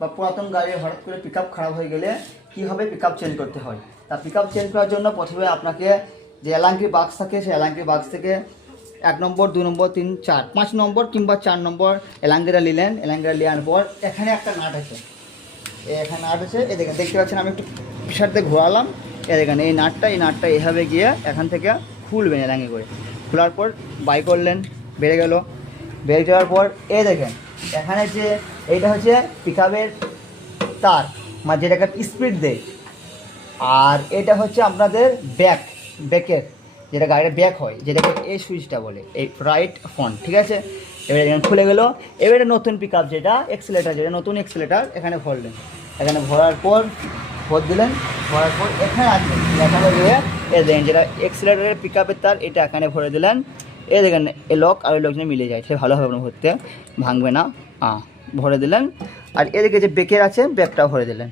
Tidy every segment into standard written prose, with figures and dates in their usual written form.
বা পুরাতন গাড়ি হঠাৎ করে পিক আপ খারাপ হয়ে গেলে কী হবে, পিক আপ চেঞ্জ করতে হয়। তা পিক আপ চেঞ্জ করার জন্য প্রথমে আপনাকে যে এলাঙ্কি বাক্স থাকে, সেই এলাঙ্কি বাক্স থেকে 1 নম্বর 2 নম্বর 3 4 5 নম্বর কিংবা 4 নম্বর এলাঙ্কিটা নিলেন। এলাঙ্কিটা নেওয়ার পর এখানে একটা নাট আছে, এখানে নাট আছে, এই দেখেন, দেখতে পাচ্ছেন আমি একটু পিছার দিয়ে ঘোরালাম, এই দেখেন এই নাটটা এইভাবে গিয়ে এখান থেকে খুলবেন এলাঙ্কি করে। খোলার পর বাই করলেন, বেড়ে গেল। বেড়ে যাওয়ার পর এই দেখেন এখানে যে এইটা হচ্ছে পিক আপের তার, মানে যেটাকে স্পিড দেয়। আর এটা হচ্ছে আপনাদের ব্যাকের, যেটা গাড়ির ব্যাক হয়, যেটাকে এই সুইচটা বলে, এই রাইট ফ্রন্ট, ঠিক আছে। এবারে এখানে খুলে গেল। এবারে নতুন পিক আপ যেটা এক্সেলেটার, যেটা নতুন এক্সেলেটার এখানে ভরলেন। এখানে ভরার পর ভর দিলেন, ভরার পর এখানে আসবেন, এখানে দিয়ে এই দেখেন যেটা এক্সেলেটারের পিক আপের তার, এটা এখানে ভরে দিলেন। এই দেখেন এই লক আর ওই লক যেন মিলে যায়, সে ভালো হবে আপনার ভরতে, ভাঙবে না। ভরে দিলেন। আর এদিকে যে ব্যাকের আছে, ব্যাকটা ভরে দিলেন,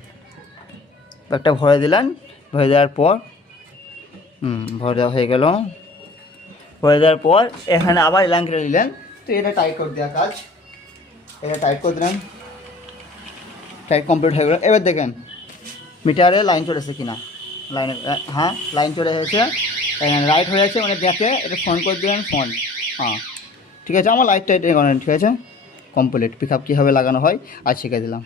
ব্যাকটা ভরে দিলেন। ভরে দেওয়ার পর ভরে দেওয়া হয়ে গেল। ভরে দেওয়ার পর এখানে আবার এলাঙ্কিটা নিলেন। তো এটা টাইট করে দেওয়া কাজ, এটা টাইট করে দিলেন, টাইট কমপ্লিট হয়ে গেল। এবার দেখেন মিটারে লাইন চলেছে কিনা, লাইনে, হ্যাঁ লাইন চলে এসেছে, এখানে রাইট হয়ে আছে, মানে ব্যাকে এটা ফ্রন্ট করে দিলেন, ফ্রন্ট। ঠিক আছে, আমার লাইটটা এটা করেন, ঠিক আছে, কমপ্লিট। পিক আপ কীভাবে লাগানো হয় আজ শিখে দিলাম।